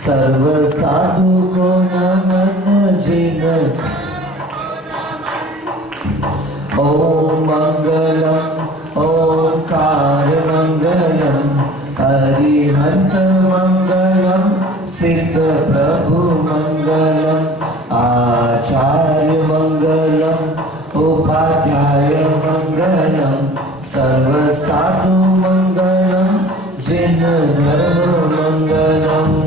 सर्व साधु को नमन जिन ओम मंगलम ओंकार मंगलम हरिहंत मंगलम सिद्ध प्रभु मंगलम आचार्य मंगलम उपाध्याय मंगलम सर्व साधु मंगलम जिन धर्म मंगलम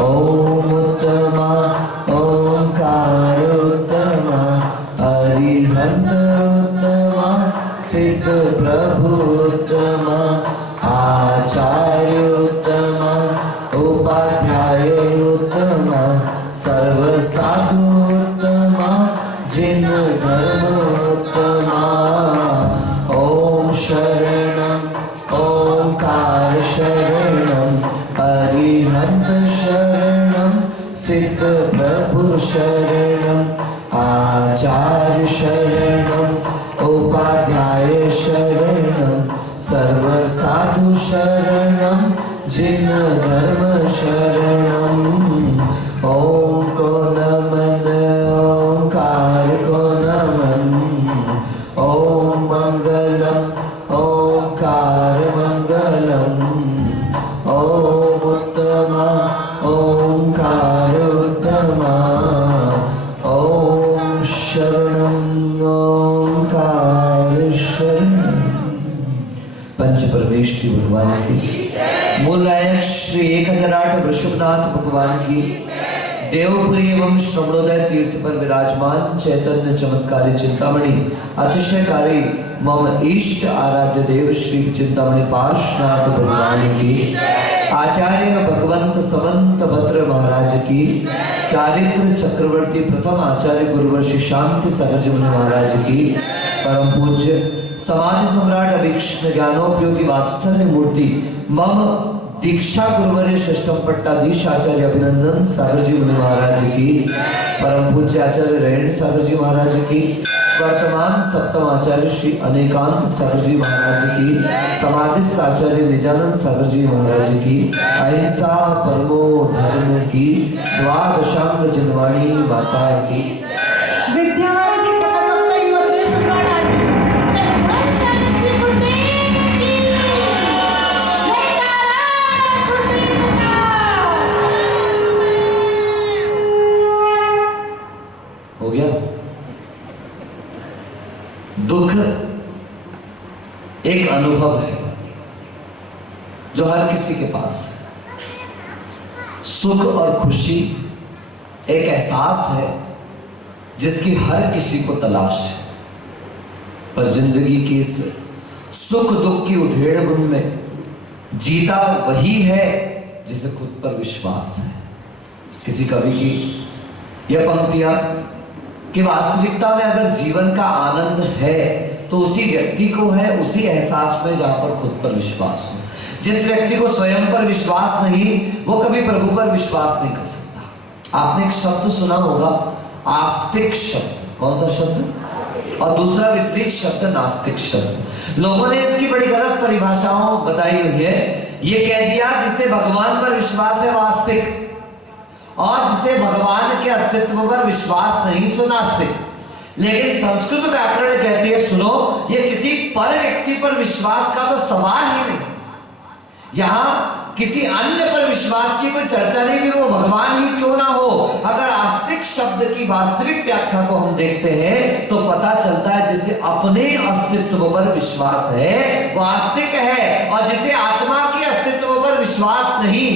ओम उत्तमा ओंकार उत्तमा हरिहंत उत्तमा सिद्ध प्रभु उत्तमा आचार्य उत्तमा उपाध्याय उत्तमा सर्व साधु उत्तमा जिन धर्म उत्तमा ओम शरणम ओंकार शरणम हरिहंत शरणम सिद्ध प्रभु शरणम आचार्य शरणम उपाध्याय शरणम सर्व साधु शरणम जिन धर्म शरणम ओम को नमन ओंकार को नमन ओम मंगलम ओंकार मंगलम ओम उत्तमा ओंकार उत्तमा ओम शरणम ओंकार शरणम। पंच परमेश्वरी भगवान की, मूल नायक श्री 1008 वृषभनाथ भगवान की, देवपुरी एवं श्रवणोदय तीर्थ पर विराजमान चैतन्य चमत्कारी चिंतामणि अतिशयकारी मम इष्ट आराध्य देव श्री चिंतामणि पार्श्वनाथ भगवान की, आचार्य भगवंत समंत भद्र महाराज की, चारित्र चक्रवर्ती प्रथम आचार्य गुरुवर्षि शांति सहजमुनि महाराज की, परम पूज्य समाधि सम्राट अभीक्ष्ण ज्ञानोपयोगी वात्सल्य मूर्ति मम दीक्षा गुरुवर्य षष्ठम पट्टाधीश आचार्य अभिनंदन सागर जी मुनि महाराज की, परम पूज्य आचार्य रेण सागर जी महाराज की, वर्तमान सप्तम आचार्य श्री अनेकांत सागर जी महाराज की, समाधिस्थ आचार्य निजानंद सागर जी महाराज की, अहिंसा परमो धर्म की द्वादशांग जिनवाणी माता की, हो गया। दुख एक अनुभव है जो हर किसी के पास है। सुख और खुशी एक एहसास है जिसकी हर किसी को तलाश है, पर जिंदगी की इस सुख दुख की उधेड़-बुन में जीता वही है जिसे खुद पर विश्वास है। किसी कवि की यह पंक्तियां कि वास्तविकता में अगर जीवन का आनंद है तो उसी व्यक्ति को है, उसी एहसास में जहां पर खुद पर विश्वास हो। जिस व्यक्ति को स्वयं पर विश्वास नहीं, वो कभी प्रभु पर विश्वास नहीं कर सकता। आपने एक शब्द सुना होगा, आस्तिक शब्द। कौन सा शब्द? और दूसरा विपरीत शब्द नास्तिक शब्द। लोगों ने इसकी बड़ी गलत परिभाषाओं बताई हुई है। ये कह दिया जिसे भगवान पर विश्वास है वास्तविक, और जिसे भगवान के अस्तित्व पर विश्वास नहीं सो नास्तिक। लेकिन संस्कृत व्याकरण कहती है, सुनो, ये किसी पर व्यक्ति पर विश्वास का तो सवाल ही नहीं। यहां किसी अन्य पर विश्वास की कोई चर्चा नहीं, कि वो भगवान ही क्यों ना हो। अगर आस्तिक शब्द की वास्तविक व्याख्या को हम देखते हैं तो पता चलता है जिसे अपने अस्तित्व पर विश्वास है वो आस्तिक है, और जिसे आत्मा के अस्तित्व पर विश्वास नहीं,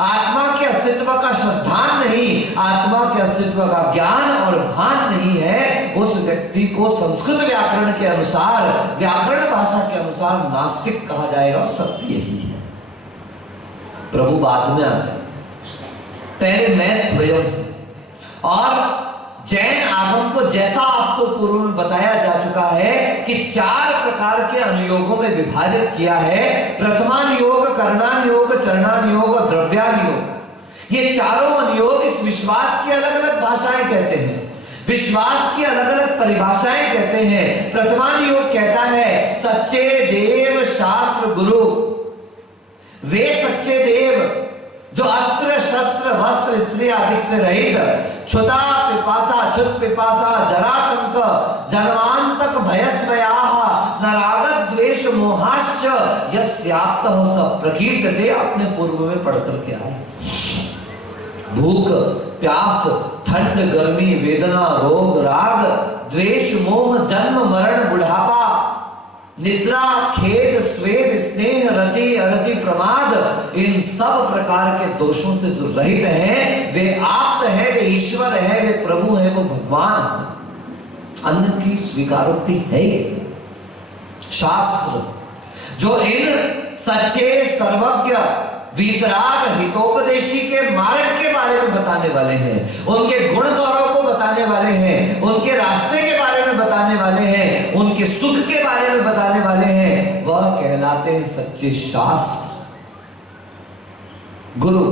आत्मा के अस्तित्व का श्रद्धान नहीं, आत्मा के अस्तित्व का ज्ञान और भान नहीं है, उस व्यक्ति को संस्कृत व्याकरण के अनुसार, व्याकरण भाषा के अनुसार नास्तिक कहा जाएगा। और सत्य यही है। प्रभु बाद में आते, पहले मैं स्वयं। और जैन आगम को जैसा आपको पूर्व में बताया जा चुका है कि 4 प्रकार के अनुयोगों में विभाजित किया है। प्रथमान योग, करणान योग, चरणान योग और द्रव्यान योग। ये चारों अनुयोग इस विश्वास की अलग अलग भाषाएं कहते हैं, विश्वास की अलग अलग परिभाषाएं कहते हैं। प्रथमान योग कहता है सच्चे देव शास्त्र गुरु। वे सच्चे देव जो अस्त्र इंद्रिया अधिक से रहित, क्षुधा पिपासा क्षुत पिपासा जरातंक जन्मांतक भयस्वयाः न रागत द्वेष मोहाश्च यस्याप्तः स प्रकीर्तते। अपने पूर्व में पढ़ करके आए। भूख प्यास ठंड गर्मी वेदना रोग राग द्वेष मोह जन्म मरण बुढ़ापा निद्रा खेद स्वेद स्नेह रति अरति प्रमाद, इन सब प्रकार के दोषों से जो रहित हैं वे आप्त है, वे ईश्वर है, वे प्रभु है, वो भगवान है। अन्न की स्वीकारोक्ति है ये शास्त्र जो इन सच्चे सर्वज्ञ वीतराग हितोपदेशी के मार्ग के बारे में बताने वाले हैं, उनके गुण गौरव को बताने वाले हैं, उनके रास्ते के बारे में बताने वाले हैं, उनके सुख के बारे में बताने वाले हैं, वह कहलाते हैं सच्चे शास्त्र गुरु,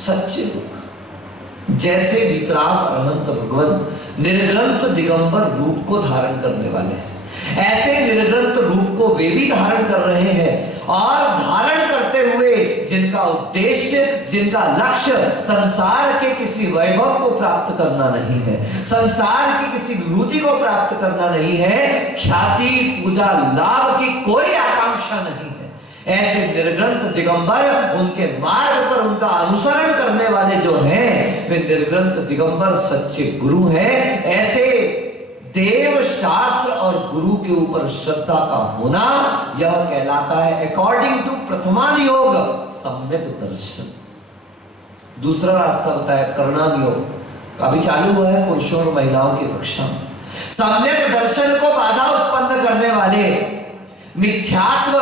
सच्चे गुरु। जैसे वीतराग अरहंत भगवान निर्ग्रंथ दिगंबर रूप को धारण करने वाले हैं, ऐसे निर्ग्रंथ रूप को वे भी धारण कर रहे हैं और धारण करते हुए जिनका उद्देश्य, जिनका लक्ष्य संसार के किसी वैभव को प्राप्त करना नहीं है, संसार की किसी विभूति को प्राप्त करना नहीं है, ख्याति पूजा लाभ की कोई आकांक्षा नहीं है, ऐसे निर्ग्रंथ दिगंबर उनके मार्ग पर उनका अनुसरण करने वाले जो हैं वे निर्ग्रंथ दिगंबर सच्चे गुरु हैं। ऐसे देव शास्त्र और गुरु के ऊपर श्रद्धा का होना यह कहलाता है अकॉर्डिंग टू प्रथमान योग सम्यक दर्शन। दूसरा रास्ता बताया करणान योग, अभी चालू हुआ है पुरुषों और महिलाओं की कक्षा में। सम्यक दर्शन को बाधा उत्पन्न करने वाले मिथ्यात्व,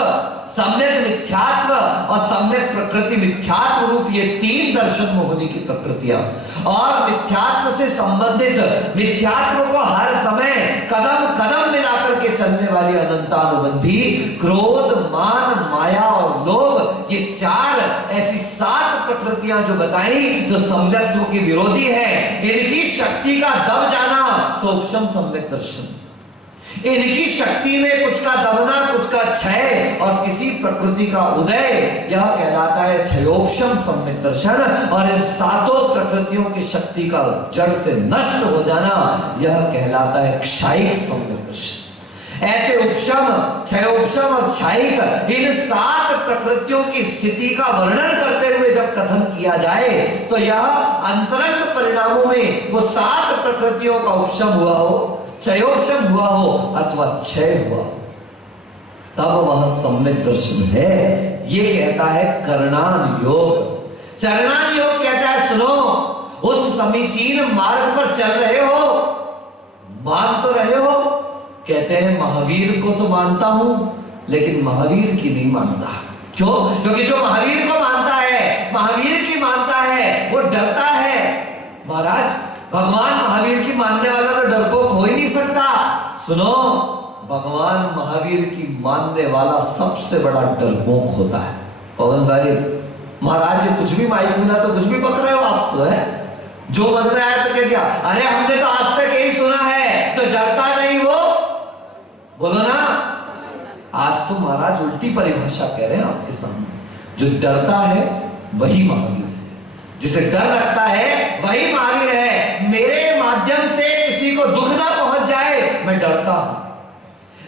सम्यक मिथ्यात्व और सम्यक प्रकृति मिथ्यात्व रूप ये तीन दर्शन मोहिनी की प्रकृतियां, और मिथ्यात्व से संबंधित मिथ्यात्व को हर समय कदम कदम मिलाकर के चलने वाली अनंतानुबंधी क्रोध मान माया और लोभ, ये चार ऐसी सात प्रकृतियां जो बताई जो सम्यक्त्व की विरोधी है, इनकी शक्ति का दब जाना सूक्ष्म सम्यक दर्शन। इनकी शक्ति में कुछ का दबना कुछ का क्षय और किसी प्रकृति का उदय, यह कहलाता है क्षयोक्षम सम्यक दर्शन। और इन सातों प्रकृतियों की शक्ति का जड़ से नष्ट हो जाना यह कहलाता है क्षयिक सम्यक दर्शन। ऐसे उपशम क्षयोक्षम और क्षयिक इन सात प्रकृतियों की स्थिति का वर्णन करते हुए जब कथन किया जाए तो यह अंतरंग परिणामों में वो सात प्रकृतियों का उपशम हुआ हो, क्षयोक्षम हुआ हो अथवा क्षय हुआ, तब वह सम्यक दर्शन है। ये कहता है करणान योग। चरणान योग कहता है सुनो, उस समीचीन मार्ग पर चल रहे हो, मान तो रहे हो, कहते हैं महावीर को तो मानता हूं लेकिन महावीर की नहीं मानता। क्यों? क्योंकि जो महावीर को मानता है, महावीर की मानता है, वो डरता है। महाराज भगवान महावीर की मानने वाला तो डरपोक हो ही नहीं सकता। सुनो, भगवान महावीर की मानने वाला सबसे बड़ा डरपोक होता है। पवन भाई महाराज ये कुछ भी माइक मिला तो कुछ भी बक रहे हो आप तो, है जो मन में आया तो कह दिया, अरे हमने तो आज तक यही सुना है, तो डरता नहीं वो, बोलो ना। आज तो महाराज उल्टी परिभाषा कह रहे हैं आपके सामने। जो डरता है वही महावीर है, जिसे डर लगता है वही महावीर है। मेरे माध्यम से किसी को दुख ना पहुंच जाए मैं डरता हूं,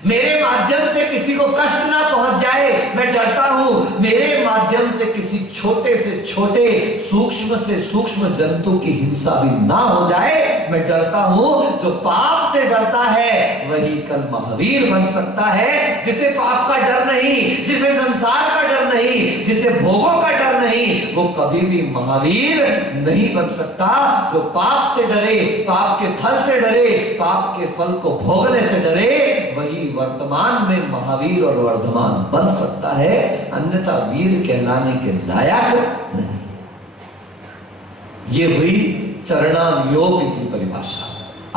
मेरे माध्यम से किसी को कष्ट ना पहुंच जाए मैं डरता हूं, मेरे माध्यम से किसी छोटे से छोटे सूक्ष्म से सूक्ष्म जंतु की हिंसा भी ना हो जाए मैं डरता हूं। जो पाप से डरता है वही कल महावीर बन सकता है। जिसे पाप का डर नहीं, जिसे संसार का डर नहीं, जिसे भोगों का डर नहीं, वो कभी भी महावीर नहीं बन सकता। जो पाप से डरे, पाप के फल से डरे, पाप के फल को भोगने से डरे, वही वर्तमान में महावीर और वर्धमान बन सकता है, अन्यथा वीर कहलाने के लायक नहीं। ये हुई चरणान योग की परिभाषा।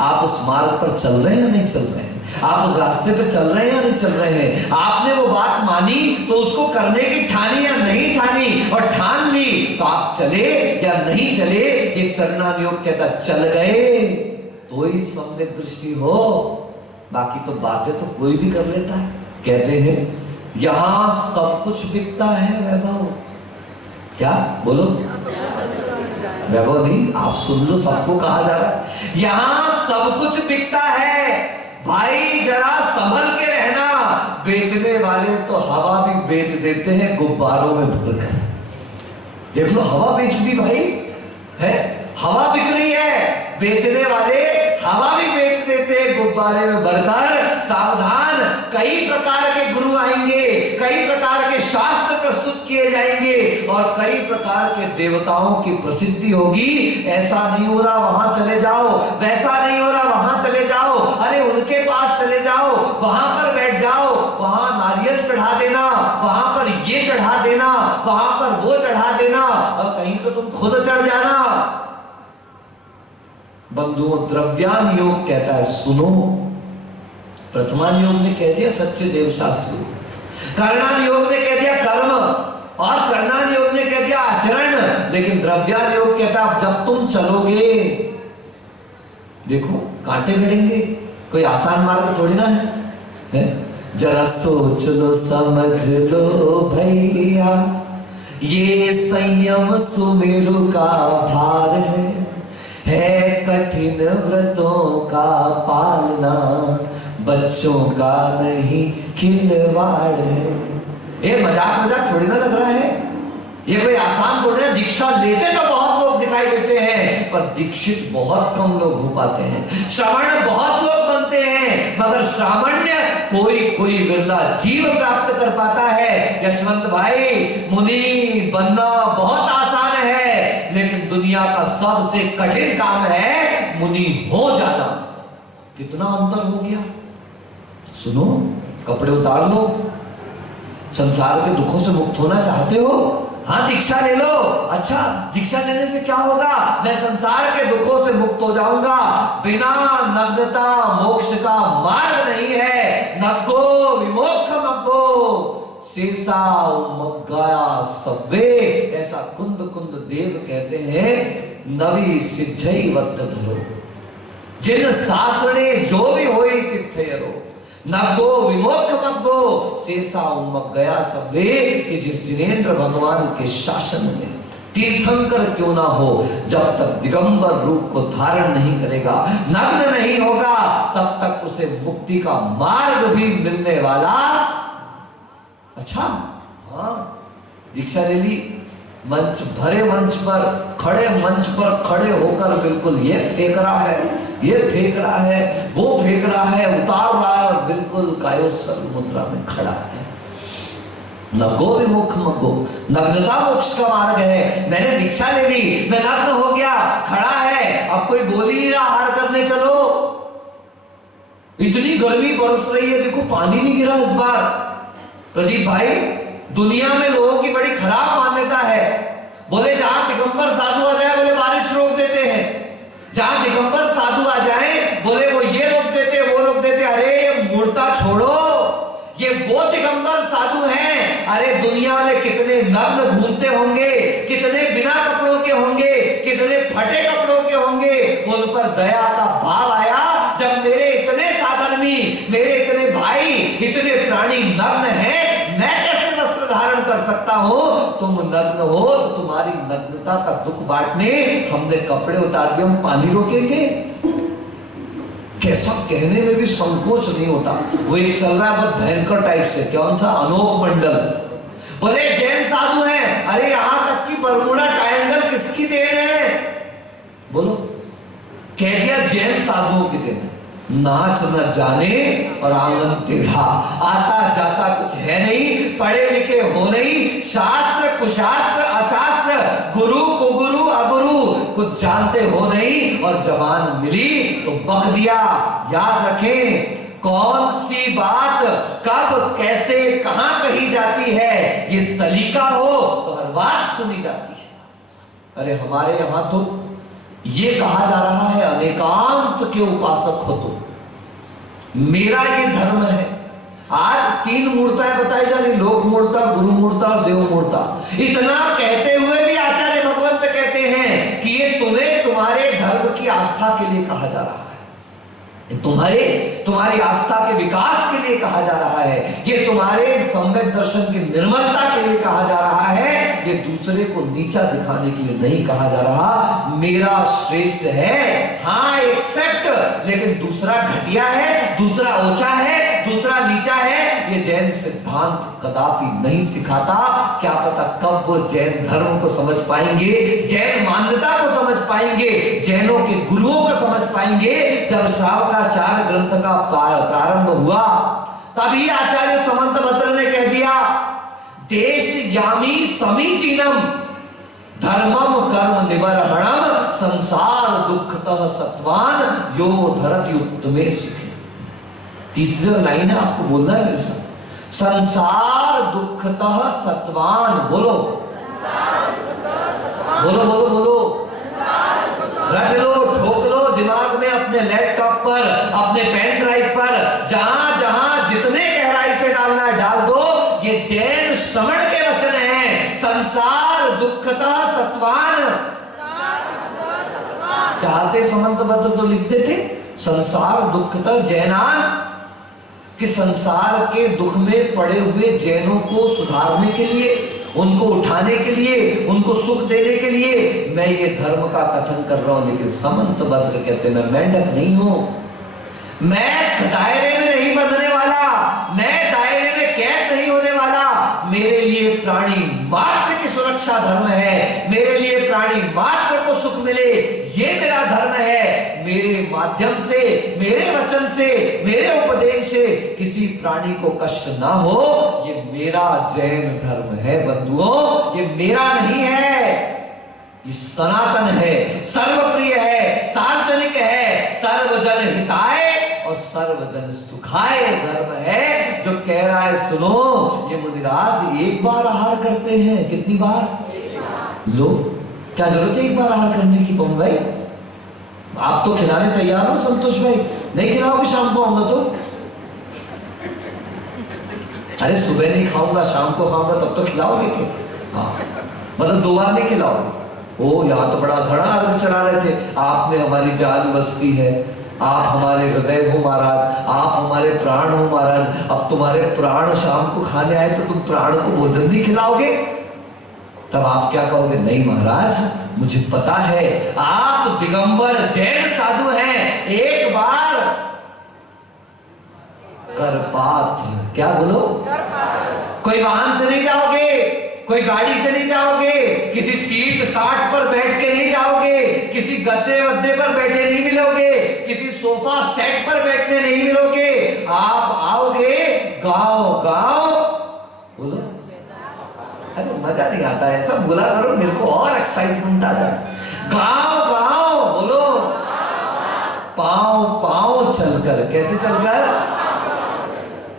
आप उस मार्ग पर चल रहे हैं या नहीं चल रहे हैं? आप उस रास्ते पर चल रहे हैं या नहीं चल रहे हैं? आपने वो बात मानी तो उसको करने की ठानी या नहीं ठानी, और ठान ली तो आप चले या नहीं चले। ये चरणान योग कहता चल गए तो ही सम्यक दृष्टि हो, बाकी तो बातें तो कोई भी कर लेता है। कहते हैं यहां सब कुछ बिकता है वैभव, क्या बोलो? वैभव नहीं, आप सुन लो, सबको कहा जा रहा है यहां सब कुछ बिकता है भाई, जरा संभल के रहना। बेचने वाले तो हवा भी बेच देते हैं गुब्बारों में भरकर। देख लो, हवा बेच दी भाई, है हवा बिक रही है, बेचने वाले हवा भी बेच देते हैं गुब्बारे में भरकर। सावधान, कई प्रकार के गुरु आएंगे, कई प्रकार के शास्त्र प्रस्तुत किए जाएंगे और कई प्रकार के देवताओं की प्रसिद्धि होगी। ऐसा नहीं हो रहा वहां चले जाओ, वैसा नहीं हो रहा वहां चले जाओ, अरे उनके पास चले जाओ, वहां पर बैठ जाओ, वहां नारियल चढ़ा देना, वहां पर ये चढ़ा देना, वहां पर वो चढ़ा देना, और कहीं तो तुम खुद चढ़ जाना। बंधुओं, द्रव्यान योग कहता है सुनो। प्रथमान योग ने कह दिया सच्चे देव शास्त्र, कर्णान योग ने कह दिया कर्म, और कर्णान योग ने कह दिया आचरण। लेकिन द्रव्यान योग कहता है जब तुम चलोगे, देखो कांटे भिड़ेंगे, कोई आसान मार्ग थोड़ी ना है? जरा सोच लो, समझ लो भैया, ये संयम सुमेरु का भार है कठिन व्रतों का पालना, बच्चों का नहीं खिलवाड़ है। ये मजाक मजाक थोड़ी ना लग रहा है, ये कोई आसान थोड़ी ना। दीक्षा लेते तो बहुत लोग दिखाई देते हैं, पर दीक्षित बहुत कम लोग हो पाते हैं। श्रवण बहुत लोग बनते हैं, मगर श्रावण्य कोई विरला जीव प्राप्त कर पाता है। यशवंत भाई, मुनि बनना बहुत आसान है, लेकिन दुनिया का सबसे कठिन काम है मुनि हो जाना। कितना अंतर हो गया। सुनो, कपड़े उतार लो, संसार के दुखों से मुक्त होना चाहते हो? हाँ, दीक्षा ले लो। अच्छा, दीक्षा लेने से क्या होगा? मैं संसार के दुखों से मुक्त हो जाऊंगा। बिना नग्नता मोक्ष का मार्ग नहीं है। नग्गो विमोक्ष मग्गो शेषा उमग्गाया सब्बे, ऐसा कुंद कुंद देव कहते हैं। नवी सिद्धई वक्त धरो, जिन शास्त्रे जो भी होई तिथयरो, नग्गो विमोक्ष मग्गो शेषा उमग्गया सब्बे, कि जिस जिनेंद्र भगवान के शासन में तीर्थंकर क्यों ना हो, जब तक दिगंबर रूप को धारण नहीं करेगा, नग्न नहीं होगा, तब तक उसे मुक्ति का मार्ग भी मिलने वाला। अच्छा, हाँ, दीक्षा ले ली, मंच भरे मंच पर, खड़े मंच पर खड़े होकर बिल्कुल ये फेंक रहा है, ये फेंक रहा है, वो फेंक रहा है, उतार रहा है, और बिल्कुल कायोत्सर्ग मुद्रा में खड़ा है। नग्गो विमोक्ष मग्गो, नग्नता मोक्ष का मार्ग है। मैंने दीक्षा ले ली, मैं नग्न हो गया, खड़ा है, अब कोई बोल ही नहीं रहा आहार करने चलो। इतनी गर्मी बरस रही है, देखो पानी नहीं गिरा इस बार। प्रदीप भाई, दुनिया में लोगों की बड़ी खराब मान्यता है। बोले जहां दिगंबर साधु आ जाए, बोले बारिश रोक देते हैं। जहां दिगंबर साधु आ जाए, बोले वो ये रोक देते, वो रोक देते। अरे ये मूर्ता छोड़ो, ये वो दिगंबर साधु हैं। अरे दुनिया में कितने नग्न घूमते होंगे, कितने बिना कपड़ों के होंगे, कितने फटे कपड़ों के होंगे। उन पर दया का भाव आया जब मेरे इतने साधर्मी, मेरे इतने भाई, इतने प्राणी नग्न हैं, मैं कैसे वस्त्र धारण कर सकता हूं? तुम नग्न हो तो तुम्हारी नग्नता का दुख बांटने हमने कपड़े उतार दिए, हम पानी रोकेंगे? कैसा कहने में भी संकोच नहीं होता। वो एक चल रहा है बहुत भयंकर टाइप से, कौन सा, अनोख मंडल। बोले जैन साधु हैं, अरे यहां तक कि बरमुडा ट्रायंगल किसकी देन है? बोलो, कह दिया जैन साधुओं की देन है। नाच न जाने और आंगन टेढ़ा, आता जाता कुछ है नहीं, पढ़े लिखे हो नहीं, शास्त्र कुशास्त्र अशास्त्र, गुरु कुगुरु अगुरु, कुछ जानते हो नहीं, और जबान मिली तो बक दिया। याद रखें, कौन सी बात कब कैसे कहां कही जाती है, ये सलीका हो तो हर बात सुनी जाती है। अरे हमारे यहां तो ये कहा जा रहा है, अनेकांत के उपासक हो तो मेरा ये धर्म है। आज 3 मूर्ताएं बताई जा रही, लोक मूर्ता, गुरु मूर्ता और देव मूर्ता। इतना कहते हुए भी आचार्य भगवंत कहते हैं कि ये तुम्हें तुम्हारे धर्म की आस्था के लिए कहा जा रहा है। तुम्हारी आस्था के विकास के लिए कहा जा रहा है, ये तुम्हारे सम्यक दर्शन की निर्मलता के लिए कहा जा रहा है, ये दूसरे को नीचा दिखाने के लिए नहीं कहा जा रहा। मेरा श्रेष्ठ है, हाँ एक्सेप्ट, लेकिन दूसरा घटिया है, दूसरा ऊंचा है, दूसरा नीचा है, ये जैन सिद्धांत कदापि नहीं सिखाता। क्या पता कब वो जैन धर्म को समझ पाएंगे, जैन मान्यता को समझ पाएंगे, जैनों के गुरुओं को समझ पाएंगे। जब श्रावकाचार्य ग्रंथ का प्रारंभ हुआ तभी आचार्य समंतभद्र ने कह दिया, देश यामी समीचीनम धर्मम कर्म निबर्हणम संसार दुखतः सत्वान यो धरति उत्तमे सुखी। तीसरी लाइन है, आपको बोलना है मेरे साथ, संसार दुखतः सत्वान। बोलो बोलो बोलो बोलो, रट लो, ठोक लो दिमाग में, अपने लैपटॉप पर, अपने पेन ड्राइव पर, जहां जहां जितने गहराई से डालना है डाल दो। ये जैन श्रवण के वचन हैं। संसार दुखतः सत्वान। चाहते समंतभद्र तो लिखते थे संसार दुखतः जैनान, कि संसार के दुख में पड़े हुए जैनों को सुधारने के लिए, उनको उठाने के लिए, उनको सुख देने के लिए मैं ये धर्म का कथन कर रहा हूं। लेकिन समंतभद्र कहते मैं मेंढक नहीं हूं, मैं दायरे में नहीं बंधने वाला, मैं दायरे में कैद नहीं होने वाला। मेरे लिए प्राणी मात्र की सुरक्षा धर्म है, मेरे लिए प्राणी मात्र को सुख मिले ये मेरा धर्म है। मेरे माध्यम से, मेरे वचन से, मेरे उपदेश से किसी प्राणी को कष्ट ना हो, ये मेरा जैन धर्म है बंधुओं, ये मेरा नहीं है, ये सनातन है, सर्वप्रिय है, सार्वजनिक है, सर्वजन हिताय और सर्वजन सुखाय धर्म है। जो कह रहा है सुनो, ये मुनिराज एक बार आहार करते हैं, कितनी बार? लो, क्या जरूरत है एक बार आहार करने की? पवन भाई आप तो खिलाने तैयार हो, संतोष भाई नहीं खिलाओगे शाम को आऊंगा तो? अरे सुबह नहीं खाऊंगा, शाम को खाऊंगा, तब तो खिलाओगे क्या? हाँ, मतलब 2 बार नहीं खिलाओगे। ओ यहाँ तो बड़ा धड़ा अर्घ चढ़ा रहे थे, आपने हमारी जान बस्ती है, आप हमारे हृदय हो महाराज, आप हमारे प्राण हो महाराज। अब तुम्हारे प्राण शाम को खाने आए तो तुम प्राण को भोजन नहीं खिलाओगे? तब आप क्या कहोगे? नहीं महाराज, मुझे पता है आप दिगंबर जैन साधु हैं, एक बार करपात। क्या बोलो? कोई वाहन से नहीं जाओगे, कोई गाड़ी से नहीं जाओगे, किसी सीट 60 पर बैठ के नहीं जाओगे, किसी गद्दे वद्दे पर बैठे नहीं मिलोगे, किसी सोफा सेट पर बैठने नहीं मिलोगे। आप आओगे गांव गांव, बोलो, अरे मजा नहीं आता है, सब बोला करो, मेरे को और एक्साइटमेंट आ जाए। गांव गांव बोलो, पांव पांव चलकर। कैसे चलकर?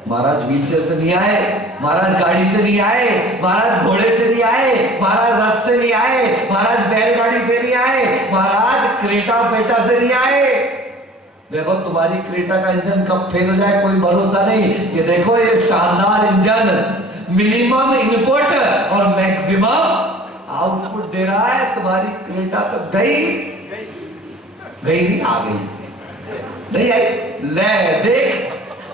महाराज व्हीलचेयर से नहीं आए, महाराज गाड़ी से नहीं आए, महाराज घोड़े से नहीं आए, महाराज रथ से नहीं आए, महाराज बैलगाड़ी से नहीं आए, महाराज क्रेटा पेटा से नहीं आए। वैभव तुम्हारी क्रेटा का इंजन कब फेल हो जाए कोई भरोसा नहीं। ये देखो, ये शानदार इंजन मिनिमम इनपुट और मैक्सिमम आउटपुट दे रहा है। तुम्हारी क्रेटा तो गई नहीं, आ गई नहीं आई। ले देख,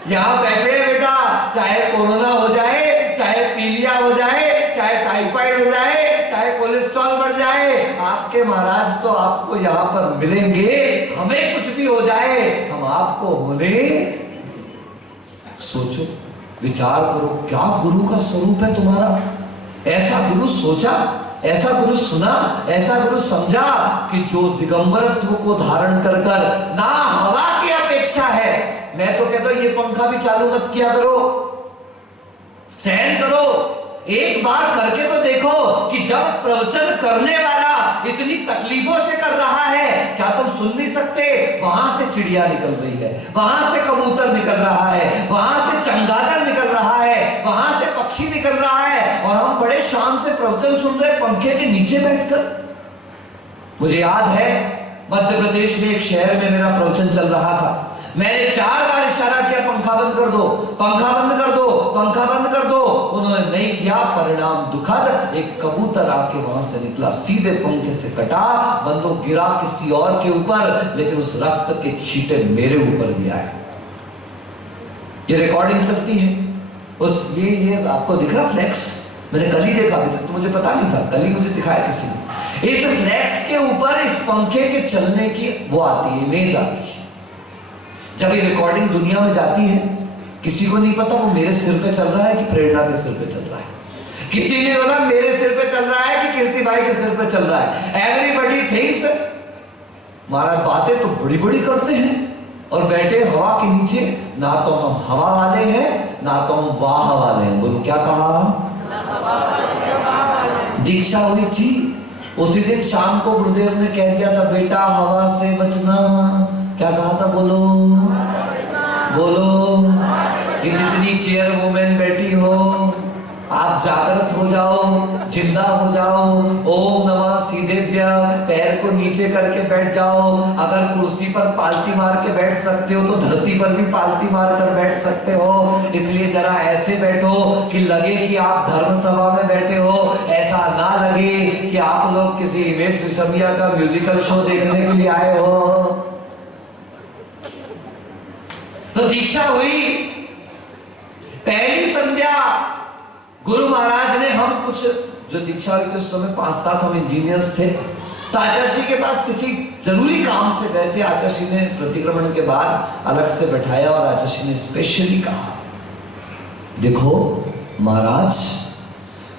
यहां बैठे बेटा, चाहे कोरोना हो जाए, चाहे पीलिया हो जाए, चाहे टाइफाइड हो जाए, चाहे कोलेस्ट्रॉल बढ़ जाए, आपके महाराज तो आपको यहां पर मिलेंगे। हमें कुछ भी हो जाए, हम आपको होने। सोचो, विचार करो, क्या गुरु का स्वरूप है तुम्हारा। ऐसा गुरु सोचा, ऐसा गुरु सुना, ऐसा गुरु समझा कि जो दिगंबरत्व को धारण कर कर ना हवा की अपेक्षा है। मैं तो कहता हूं ये पंखा भी चालू मत किया करो, सहन करो, एक बार करके तो देखो कि जब प्रवचन करने वाला इतनी तकलीफों से कर रहा है, क्या तुम सुन नहीं सकते? वहां से चिड़िया निकल रही है, वहां से कबूतर निकल रहा है, वहां से चमगादड़ निकल रहा है, वहां से पक्षी निकल रहा है, और हम बड़े शान से प्रवचन सुन रहे पंखे के नीचे बैठकर। मुझे याद है मध्य प्रदेश में एक शहर में मेरा प्रवचन चल रहा था। मैंने 4 बार इशारा किया पंखा बंद कर दो, पंखा बंद कर दो, पंखा बंद कर दो, उन्होंने नहीं किया। परिणाम दुखद, एक कबूतर आके वहां से निकला, सीधे पंखे से कटा, बंदूक गिरा किसी और के ऊपर, लेकिन उस रक्त के छींटे मेरे ऊपर भी आए। ये रिकॉर्डिंग चलती है। उस ये आपको दिख रहा फ्लैक्स, मैंने कल ही देखा, अभी तक तो मुझे पता नहीं था, कल ही मुझे दिखाया किसी ने। इस फ्लैक्स के ऊपर इस पंखे के चलने की वो आती है, इमेज आती है। जब ये रिकॉर्डिंग दुनिया में जाती है, किसी को नहीं पता वो मेरे सिर पे चल रहा है कि प्रेरणा के सिर पे चल रहा है। किसी ने बोला मेरे सिर पे चल रहा है कि कीर्ति भाई के सिर पे चल रहा है। एवरीबडी थिंक्स महाराज बातें तो बड़ी बड़ी करते हैं और बैठे हवा के नीचे, ना तो हम हवा वाले हैं ना तो हम वाह वाले हैं। बोलो क्या कहा? दीक्षा हुई थी उसी दिन शाम को, गुरुदेव ने कह दिया था बेटा हवा से बचना। क्या कहा था? बोलो बोलो। ये जितनी चेयर वुमेन बैठी हो, आप जागृत हो जाओ, जिंदा हो जाओ। ओम नमः सीधेभ्य, पैर को नीचे करके बैठ जाओ। अगर कुर्सी पर पालती मार के बैठ सकते हो तो धरती पर भी पालती मार कर बैठ सकते हो। इसलिए जरा ऐसे बैठो कि लगे कि आप धर्म सभा में बैठे हो, ऐसा ना लगे कि आप लोग किसी हिमेश रेशमिया का म्यूजिकल शो देखने के लिए आए हो। तो दीक्षा हुई, पहली संध्या गुरु महाराज ने, हम कुछ जो दीक्षा हुई थी उस समय 5-7 हम इंजीनियर्स थे, तो आचार्य के पास किसी जरूरी काम से गए थे। आचार्य ने प्रतिक्रमण के बाद अलग से बैठाया और आचार्य ने स्पेशली कहा, देखो महाराज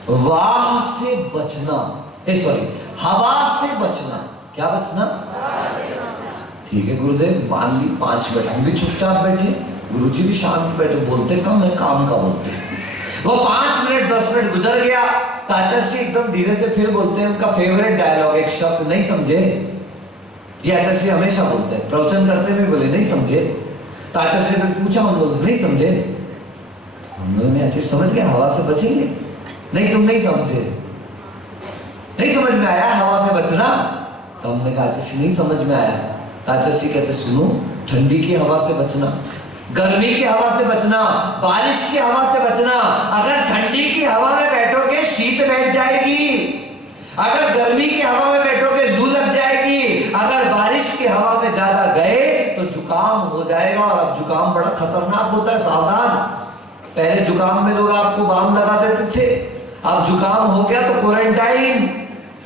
वाह से बचना, सॉरी हवा से बचना। क्या बचना? ठीक है गुरुदेव, मान ली 5 मिनट हम भी चुपचाप बैठे, गुरुजी भी शांत बैठे, बोलते कम है काम का बोलते। वो 5 मिनट 10 मिनट गुजर गया, आचार्य एकदम धीरे से फिर बोलते हैं उनका फेवरेट डायलॉग, एक शब्द नहीं समझे। ये आचार्य हमेशा बोलते हैं, प्रवचन करते हुए बोले नहीं समझे। तो आचार्य ने पूछा हम लोग से, नहीं समझे? हम लोगों ने आचार्य समझ गए हवा से बचेंगे। नहीं तुम नहीं समझे, नहीं समझ में आया हवा से बचना। तो हमने कहा आचार्य नहीं समझ में आया। आचार्य कहते सुनो, ठंडी की हवा से बचना, गर्मी की हवा से बचना, बारिश की हवा से बचना। अगर ठंडी की हवा में बैठोगे शीत बैठ जाएगी, अगर गर्मी की हवा में बैठोगे लू लग जाएगी, अगर बारिश की हवा में ज्यादा गए तो जुकाम हो जाएगा। और अब जुकाम बड़ा खतरनाक होता है, सावधान। पहले जुकाम में लोग आपको बाम लगा देते थे, अब जुकाम हो गया तो क्वारंटाइन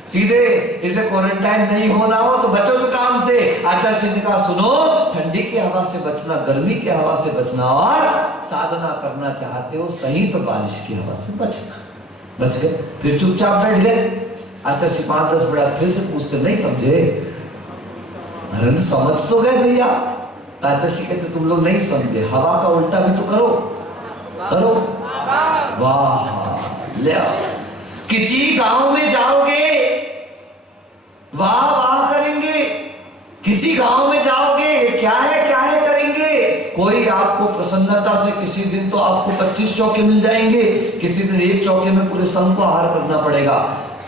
सीधे। इसलिए क्वारंटाइन नहीं होना हो तो बचो जुकाम से। आचार्य ने कहा सुनो, ठंडी की हवा से बचना, गर्मी की हवा से बचना, और साधना करना चाहते हो सही तो बारिश की हवा से बचना। बच गए, फिर चुपचाप बैठ गए। आचार्य 5-10 मिनट फिर से पूछते, नहीं समझे? अरे तो समझ तो गए भैया। आचार्य कहते तुम लोग नहीं समझे, हवा का उल्टा भी तो करो, करो। वाह, ले आओ। किसी गांव में जाओगे वाह वाह करेंगे, किसी गांव में जाओगे क्या है करेंगे। कोई आपको प्रसन्नता से, किसी दिन तो आपको 25 चौके मिल जाएंगे, किसी दिन 1 चौके में पूरे संघ को आहार करना पड़ेगा।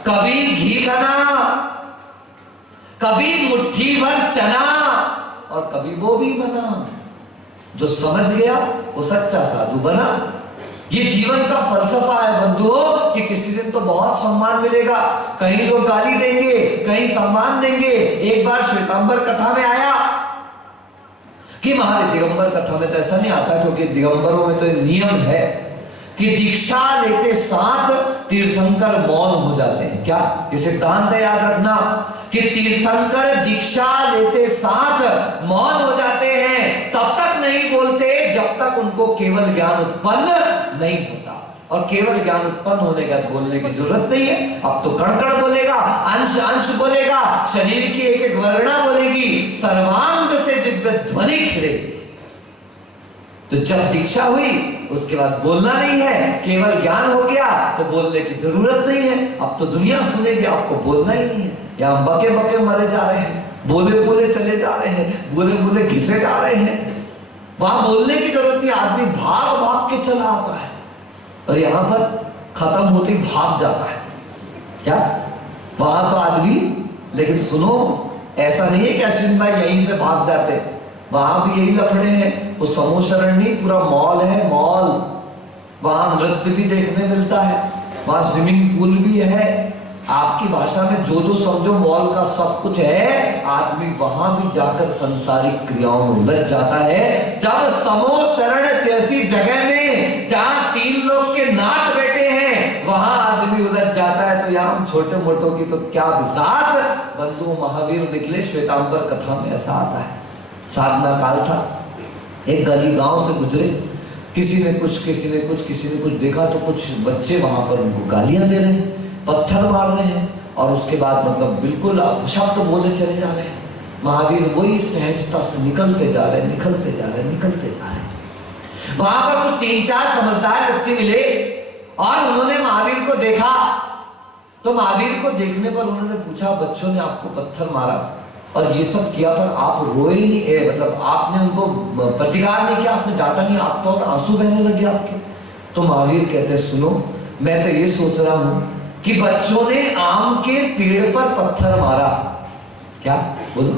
कभी घी खाना, कभी मुट्ठी भर चना, और कभी वो भी बना। जो समझ गया वो सच्चा साधु बना। ये जीवन का फलसफा है बंधुओं कि किसी दिन तो बहुत सम्मान मिलेगा, कहीं लोग गाली देंगे, कहीं सम्मान देंगे। एक बार श्वेतांबर कथा में आया कि महाराज दिगंबर कथा में तो ऐसा नहीं आता, क्योंकि दिगंबरों में तो नियम है कि दीक्षा लेते साथ तीर्थंकर मौन हो जाते हैं। क्या ये सिद्धांत है, याद रखना कि तीर्थंकर दीक्षा लेते साथ मौन हो जाते हैं। तब तक नहीं बोलते जब तक उनको केवल ज्ञान उत्पन्न नहीं होता। और केवल ज्ञान उत्पन्न होने का बोलने की जरूरत नहीं है। अब तो कण-कण बोलेगा, अंश बोलेगा, शरीर की एक-एक वर्णा बोलेगी, सर्वांग से दिव्य ध्वनि खिलेगी। तो जब दीक्षा हुई उसके बाद बोलना नहीं है, केवल ज्ञान हो गया तो बोलने की जरूरत नहीं है। अब तो दुनिया सुनेगी, आपको बोलना ही नहीं है। यहाँ बके बके मरे जा रहे हैं, बोले बोले चले जा रहे हैं, बोले बोले घिसे जा रहे हैं। वहां बोलने की जरूरत नहीं, आदमी भाग भाग के चला आता है, और यहाँ पर खत्म होते भाग जाता है। क्या वहां तो आदमी, लेकिन सुनो ऐसा नहीं है कि अश्विन भाई यहीं से भाग जाते, वहां भी यही लफड़े हैं। वो समूह शरण नहीं, पूरा मॉल है, मॉल। वहां नृत्य भी देखने मिलता है, वहां स्विमिंग पूल भी है। आपकी भाषा में जो जो समझो मॉल का सब कुछ है। आदमी वहां भी जाकर संसारिक क्रियाओं में उलझ जाता है। जब समूह शरण जैसी जगह में जहां 3 लोग के नाथ बैठे हैं, वहां आदमी उलझ जाता है। तो यहाँ हम छोटे मोटों की तो क्या विसात। बंधु महावीर निकले, श्वेतांबर कथा में ऐसा आता है। साधना काल था, एक गली गांव से गुजरे, किसी ने कुछ देखा तो कुछ बच्चे वहां पर उनको गालियां दे रहे हैं, पत्थर मार रहे हैं, और उसके बाद मतलब बिल्कुल शब्द बोले चले जा रहे हैं। महावीर वही सहजता से निकलते जा रहे हैं। वहां पर कुछ 3-4 समझदार व्यक्ति मिले और उन्होंने महावीर को देखा। तो महावीर को देखने पर उन्होंने पूछा, बच्चों ने आपको पत्थर मारा और ये सब किया, पर आप रोए नहीं, मतलब आपने उनको प्रतिकार नहीं किया, आपने डांटा नहीं, आप तो और आंसू बहने लगे आपके। तो महावीर कहते, सुनो, मैं तो ये सोच रहा हूं कि बच्चों ने आम के पेड़ पर पत्थर मारा। क्या बोलो?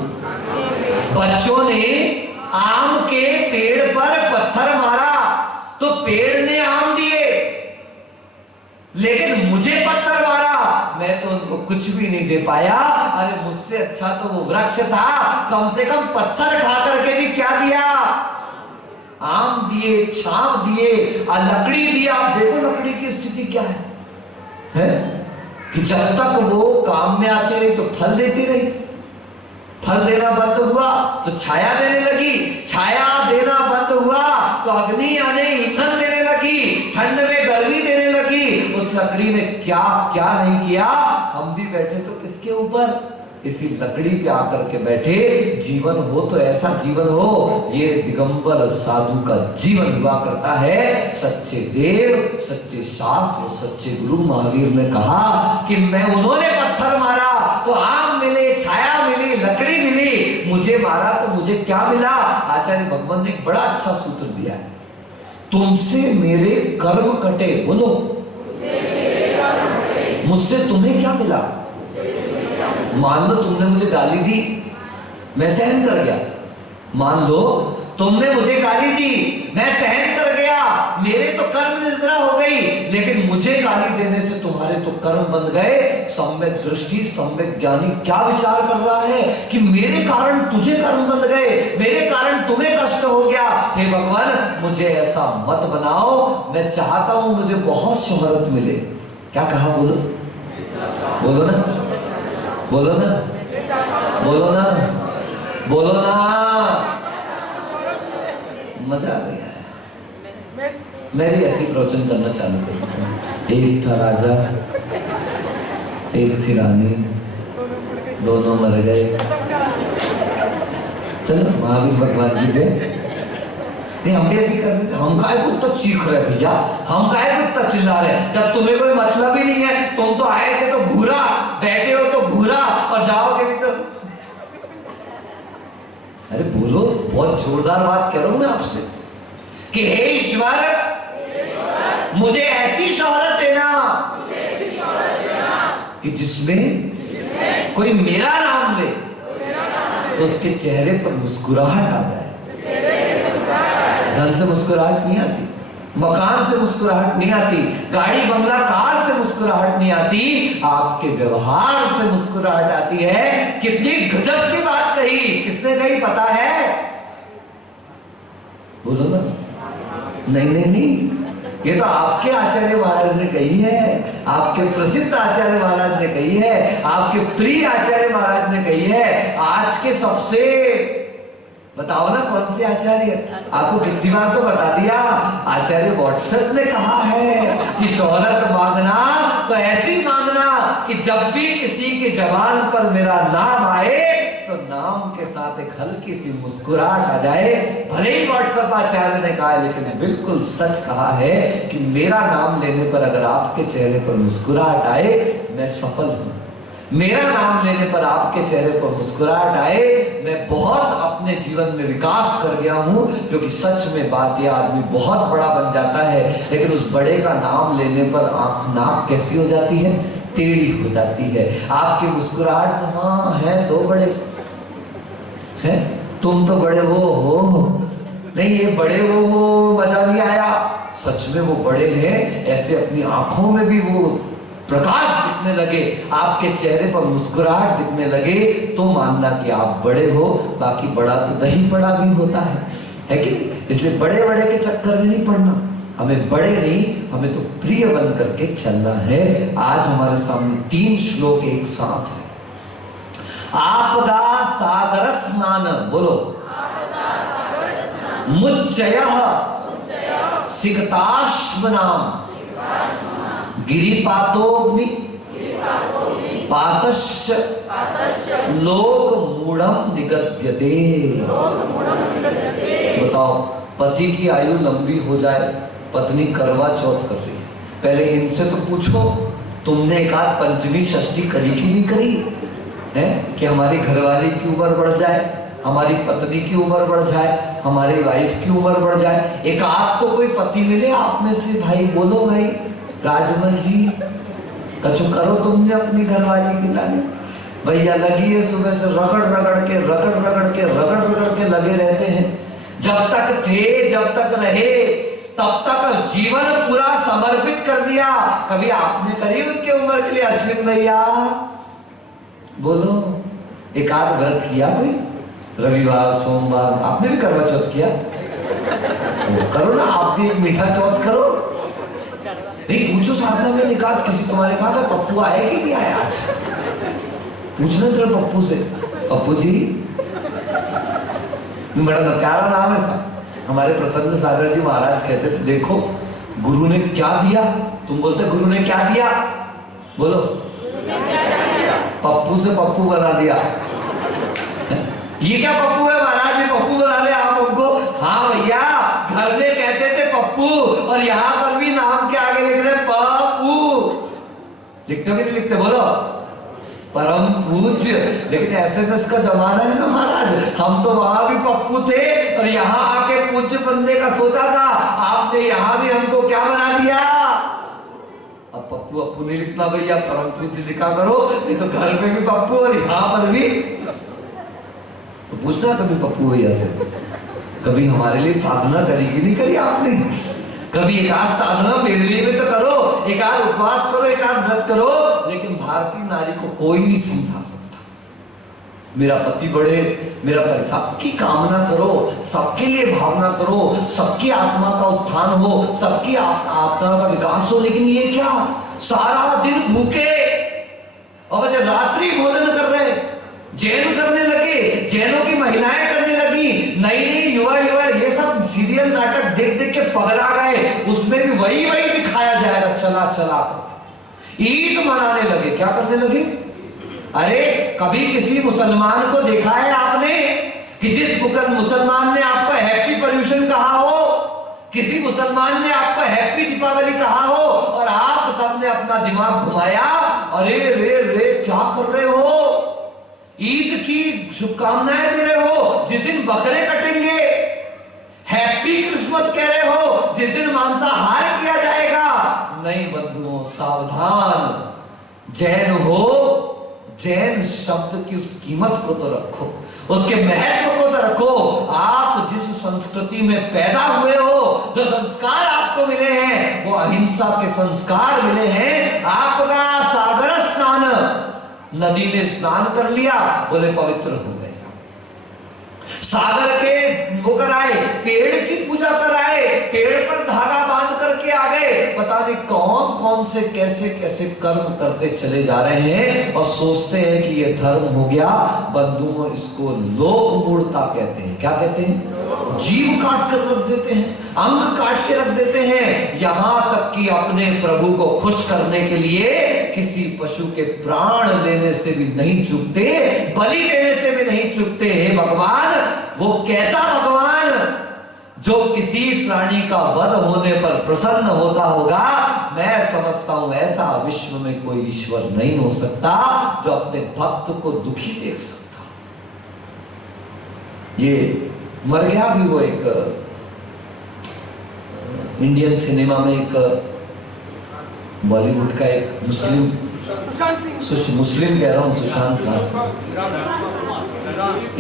बच्चों ने आम के पेड़ पर पत्थर मारा तो पेड़ ने आम दिए, लेकिन मुझे पत्थर मारा, मैं तो उनको कुछ भी नहीं दे पाया। अरे मुझसे अच्छा तो वो वृक्ष था, कम से कम पत्थर खा करके भी क्या दिया? आम दिए, छाप दिए, लकड़ी दिया। आप देखो लकड़ी की स्थिति क्या है कि जब तक वो काम में आती रही तो फल देती रही, फल देना बंद हुआ तो छाया देने लगी, छाया देना बंद हुआ तो अग्नि यानी ईंधन देने लगी, ठंड में गर्मी देने लगी। उस लकड़ी ने क्या क्या नहीं किया। हम भी बैठे तो किसके ऊपर? इसी लकड़ी पे आकर के बैठे। जीवन हो तो ऐसा जीवन हो, ये दिगंबर साधु का जीवन हुआ करता है। सच्चे देव, सच्चे शास्त्र, सच्चे गुरु महावीर ने कहा कि मैं, उन्होंने पत्थर मारा तो आम मिले, छाया मिली, लकड़ी मिली, मुझे मारा तो मुझे क्या मिला? आचार्य भगवान ने एक बड़ा अच्छा सूत्र दिया है, तुमसे मेरे कर्म कटे। बोलो, मुझसे तुम्हें क्या मिला? मान लो तुमने मुझे गाली दी, मैं सहन कर गया। मान लो तुमने मुझे गाली दी, मैं सहन कर गया, मेरे तो कर्म निद्रा हो गई, लेकिन मुझे गाली देने से तुम्हारे तो कर्म बन गए। सम्यक दृष्टि, सम्यक ज्ञानी क्या विचार कर रहा है कि मेरे कारण तुझे कर्म बन गए, मेरे कारण तुम्हें कष्ट हो गया। हे भगवान, मुझे ऐसा मत बनाओ। मैं चाहता हूं मुझे बहुत शोहरत मिले। क्या कहा? बोलो, बोलो ना, बोलो ना, बोलो ना, बोलो ना। मजा आ गया है। मैं भी ऐसी प्रवचन करना चालू कर। एक था राजा, एक थी रानी, दोनों मर गए। चलो, महावीर भगवान की जय। नहीं, हम ऐसी कर रहे थे, हम काहे को इतना चीख रहे भैया, हम काहे को इतना चिल्ला रहे, जब तुम्हें कोई मतलब ही नहीं है। तुम तो आए थे तो घूरा, बैठे हो तो घूरा, और जाओगे भी तो। अरे बोलो, बहुत जोरदार बात कह रहा हूं मैं आपसे कि हे ईश्वर, मुझे ऐसी शोहरत देना कि जिसमें कोई मेरा नाम ले तो उसके चेहरे पर मुस्कुराहट आ जाए। धन से मुस्कुराहट नहीं आती, मकान से मुस्कुराहट नहीं आती, गाड़ी बंगला कार से मुस्कुराहट नहीं आती, आपके व्यवहार से मुस्कुराहट आती है। कितनी गजब की बात कही, किसने कही पता है? बोलो ना। नहीं नहीं नहीं, ये तो आपके आचार्य महाराज ने कही है, आपके प्रसिद्ध आचार्य महाराज ने कही है, आपके प्रिय आचार्य महाराज ने कही है। आज के सबसे, बताओ ना कौन से आचार्य? आपको कितनी बार तो बता दिया। आचार्य व्हाट्सएप ने कहा है कि शोहरत मांगना तो ऐसी मांगना कि जब भी किसी की जबान पर मेरा नाम आए तो नाम के साथ एक हल्की सी मुस्कुराहट आ जाए। भले ही व्हाट्सएप आचार्य ने कहा है, लेकिन बिल्कुल सच कहा है कि मेरा नाम लेने पर अगर आपके चेहरे पर मुस्कुराहट आए, मैं सफल हूं। मेरा नाम लेने पर आपके चेहरे पर मुस्कुराहट आए, मैं बहुत अपने जीवन में विकास कर गया हूं। क्योंकि सच में बात यह, आदमी बहुत बड़ा बन जाता है, लेकिन उस बड़े का नाम लेने पर आंख नाक कैसी हो जाती है? टेढ़ी हो जाती है। आपकी मुस्कुराहट, हाँ है तो बड़े हैं, तुम तो बड़े वो हो। नहीं, ये बड़े वो हो मजा नहीं आया, सच में वो बड़े हैं। ऐसे अपनी आंखों में भी वो प्रकाश दिखने लगे, आपके चेहरे पर मुस्कुराहट दिखने लगे, तो मानना कि आप बड़े हो। बाकी बड़ा तो दही बड़ा भी होता है कि नहीं? इसलिए बड़े बड़े के चक्कर में नहीं पड़ना, हमें बड़े नहीं, हमें तो प्रिय बन करके चलना है। आज हमारे सामने 3 श्लोक एक साथ है। आपदा सागर स्नान, बोलो, मुच्चयः सिकताश्वनाम गिरिपातोग्नि पातश्च लोक मूढ़म निगद्यते। बताओ, पति की आयु लंबी हो जाए, पत्नी करवा चौथ कर रही है, पहले इनसे तो पूछो तुमने एक आध पंचमी षष्ठी करी कि नहीं करी है, कि हमारी घरवाली की उम्र बढ़ जाए, हमारी पत्नी की उम्र बढ़ जाए, हमारी वाइफ की उम्र बढ़ जाए। एक आध तो कोई पति मिले आप में से, भाई बोलो भाई राजमल जी, कछु करो तुमने अपनी घरवाली की तारीफ। भैया लगी है सुबह से रगड़ रगड़ के लगे रहते हैं। जब तक थे, जब तक रहे, तब तक जीवन पूरा समर्पित कर दिया। कभी आपने करी उनके उम्र के लिए अश्विन भैया? बोलो, एक आध व्रत किया कोई? रविवार सोमवार आपने भी करवा चौथ किया? करो ना, आप भी मीठा चौथ करो। नहीं, पूछो साधना में निकाल, किसी तुम्हारे कहा था पप्पू आए कि नहीं आया आज? पूछना जरा पप्पू से, पप्पू जी बड़ा प्यारा नाम है साहब। हमारे प्रसन्न सागर जी महाराज कहते थे, देखो गुरु ने क्या दिया, तुम बोलते गुरु ने क्या दिया, बोलो, पप्पू से पप्पू बना दिया। ये क्या पप्पू है महाराज ने पप्पू बना दिया आप हमको? हाँ भैया, घर में कहते थे पप्पू, और यहाँ पर भी नाम के आगे लिख रहे पप्पू। लिखते हो कि नहीं लिखते? बोलो, परम पूज्य। लेकिन एसएमएस का जमाना है ना महाराज, हम तो वहां भी पप्पू थे और यहाँ आके पूज्य बनने का सोचा था, आपने यहाँ भी हमको क्या बना दिया? अब पप्पू अपू नहीं लिखना भैया, परम पूज्य लिखा करो, नहीं तो घर में भी पप्पू और यहाँ पर भी। तो पूछना कभी पप्पू भैया से, कभी हमारे लिए साधना करी कि नहीं करी आपने? कभी एक आध साधना मेरे लिए भी तो करो, एक आध उपवास करो, एक आध व्रत करो। लेकिन भारतीय नारी को कोई नहीं समझा सकता। मेरा पति बढ़े, मेरा परिवार, सबकी कामना करो, सबके लिए भावना करो, सबकी आत्मा का उत्थान हो, सबकी आत्मा का विकास हो। लेकिन ये क्या, सारा दिन भूखे और जब रात्रि भोजन कर रहे, जैन करने लगे, जैनों की महिलाएं करने लगी, नई नई युवा ये सब सीरियल नाटक देख देख के पगला गए, उसमें भी वही दिखाया जाएगा चला चला कर। ईद मनाने लगे, क्या करने लगे? अरे कभी किसी मुसलमान को देखा है आपने कि जिस मुसलमान ने आपको हैप्पी पर्यूषन कहा हो, किसी मुसलमान ने आपको हैप्पी दीपावली कहा हो, और आप सबने अपना दिमाग घुमाया, अरे रे रे क्या कर रहे हो, ईद की शुभकामनाएं दे रहे हो, जिस दिन बकरे कटेंगे, हैप्पी क्रिसमस कह रहे हो, जिस दिन मांसाहार किया जाएगा। नहीं बंधुओं, सावधान। जैन हो, जैन शब्द की उस कीमत को तो रखो, उसके महत्व को तो रखो। आप जिस संस्कृति में पैदा हुए हो, जो संस्कार आपको मिले हैं, वो अहिंसा के संस्कार मिले हैं। आपका सागर स्नान, नदी ने स्नान कर लिया, बोले पवित्र हो गए। सागर के वो कराए, पेड़ की पूजा कराए, पेड़ पर धागा बांध करके आ गए, पता नहीं कौन कौन से कैसे कैसे कर्म करते चले जा रहे हैं, और सोचते हैं कि ये धर्म हो गया। बंधुओं, इसको लोक मूढ़ता कहते हैं। क्या कहते हैं? जीव काट कर रख देते हैं, अंग काट के रख देते हैं, यहां तक कि अपने प्रभु को खुश करने के लिए किसी पशु के प्राण लेने से भी नहीं चूकते, बलि देने से भी नहीं चूकते। हे भगवान, वो कैसा भगवान जो किसी प्राणी का वध होने पर प्रसन्न होता होगा? मैं समझता हूं ऐसा विश्व में कोई ईश्वर नहीं हो सकता जो अपने भक्त को दुखी देख सकता। ये मर गया भी वो एक इंडियन सिनेमा में एक बॉलीवुड का एक मुस्लिम कह रहा हूं, सुशांत राजपूत,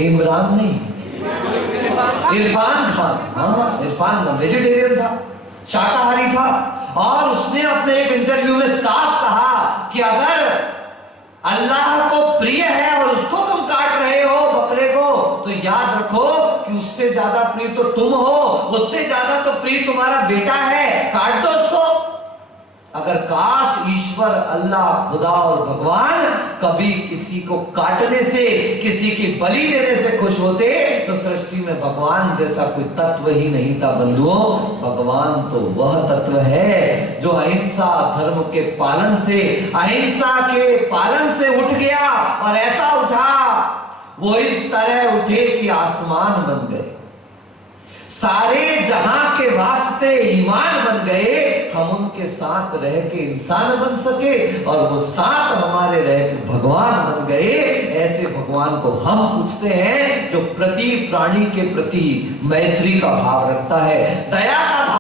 इमरान नहीं, इरफान खान, हाँ इरफान खान वेजिटेरियन था, शाकाहारी था, और उसने अपने एक इंटरव्यू में साफ कहा कि अगर अल्लाह को प्रिय है और उसको तुम काट रहे हो बकरे को, तो याद रखो कि उससे ज्यादा प्रिय तो तुम हो, उससे ज्यादा तो प्रिय तुम्हारा बेटा है, काट दो उसको। अगर काश ईश्वर, अल्लाह, खुदा और भगवान कभी किसी को काटने से, किसी की बलि देने से खुश होते तो सृष्टि में भगवान जैसा कोई तत्व ही नहीं था। बंधुओं, भगवान तो वह तत्व है जो अहिंसा धर्म के पालन से, अहिंसा के पालन से उठ गया, और ऐसा उठा, वो इस तरह उठे कि आसमान बन गए, सारे जहां के वास्ते ईमान बन गए, हम उनके साथ रह के इंसान बन सके, और वो साथ हमारे रह के भगवान बन गए। ऐसे भगवान को हम पूछते हैं जो प्रति प्राणी के प्रति मैत्री का भाव रखता है, दया का